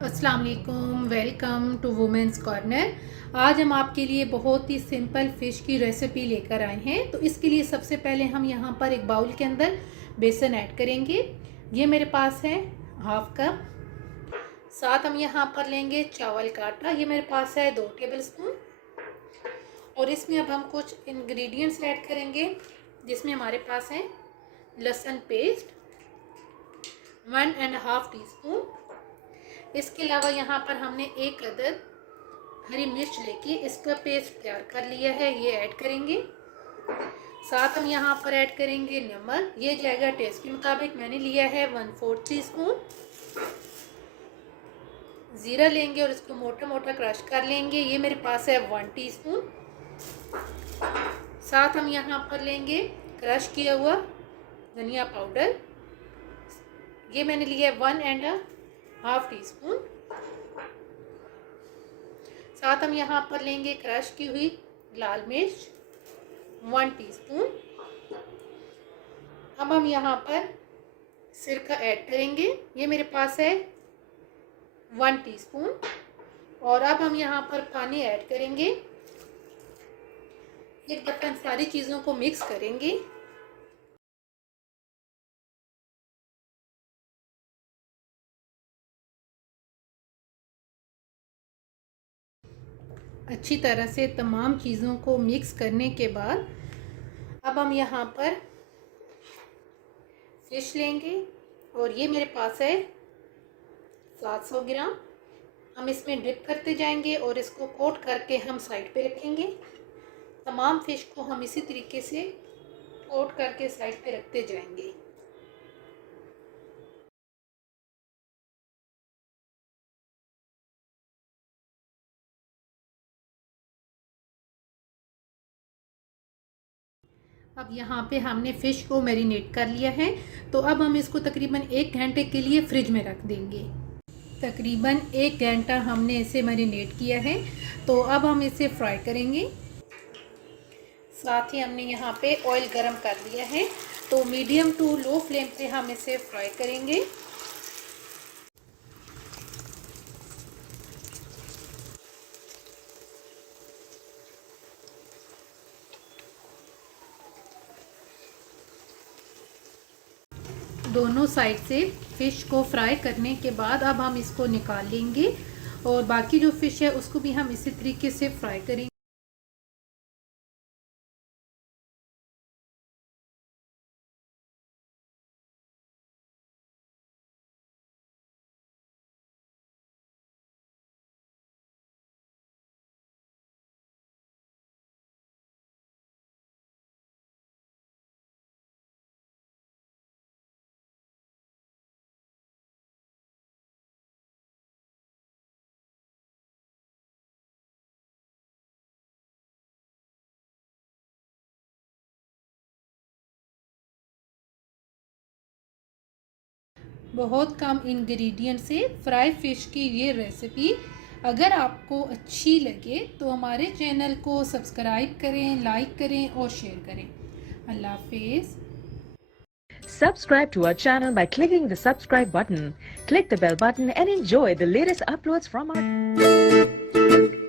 अस्सलाम वालेकुम, welcome to women's corner. आज हम आपके लिए बहुत ही सिंपल फ़िश की रेसिपी लेकर आए हैं। तो इसके लिए सबसे पहले हम यहाँ पर एक बाउल के अंदर बेसन ऐड करेंगे। ये मेरे पास है हाफ कप। साथ हम यहाँ पर लेंगे चावल का आटा, ये मेरे पास है 2 टेबलस्पून। और इसमें अब हम कुछ इंग्रेडिएंट्स ऐड करेंगे, जिसमें हमारे पास है लहसुन पेस्ट 1.5 टीस्पून। इसके अलावा यहाँ पर हमने एक अदद हरी मिर्च लेके इसका पेस्ट तैयार कर लिया है, ये ऐड करेंगे। साथ हम यहाँ पर ऐड करेंगे नमक, ये जाएगा टेस्ट के मुताबिक। मैंने लिया है 1/4 टीस्पून। ज़ीरा लेंगे और इसको मोटा मोटा क्रश कर लेंगे, ये मेरे पास है 1 टीस्पून। साथ हम यहाँ पर लेंगे क्रश किया हुआ धनिया पाउडर, ये मैंने लिया है 1.5 टीस्पून। साथ हम यहाँ पर लेंगे क्रश की हुई लाल मिर्च 1 टीस्पून। अब हम यहाँ पर सिरका ऐड करेंगे, ये मेरे पास है 1 टीस्पून। और अब हम यहाँ पर पानी ऐड करेंगे, एक दफ़ा सारी चीज़ों को मिक्स करेंगे। अच्छी तरह से तमाम चीज़ों को मिक्स करने के बाद अब हम यहाँ पर फिश लेंगे, और ये मेरे पास है 700 ग्राम। हम इसमें डिप करते जाएंगे और इसको कोट करके हम साइड पे रखेंगे। तमाम फिश को हम इसी तरीके से कोट करके साइड पे रखते जाएंगे। अब यहाँ पे हमने फ़िश को मैरिनेट कर लिया है, तो अब हम इसको तकरीबन 1 घंटे के लिए फ्रिज में रख देंगे। तकरीबन 1 घंटा हमने इसे मैरिनेट किया है, तो अब हम इसे फ्राई करेंगे। साथ ही हमने यहाँ पे ऑयल गरम कर लिया है, तो मीडियम टू लो फ्लेम पे हम इसे फ्राई करेंगे। दोनों साइड से फ़िश को फ्राई करने के बाद अब हम इसको निकाल लेंगे, और बाकी जो फ़िश है उसको भी हम इसी तरीके से फ्राई करेंगे। बहुत कम इंग्रेडिएंट से फ्राई फ़िश की ये रेसिपी अगर आपको अच्छी लगे तो हमारे चैनल को सब्सक्राइब करें, लाइक करें और शेयर करें। अल्लाह हाफिज़। Subscribe to our channel by clicking the subscribe button. Click the bell button and enjoy the latest uploads from our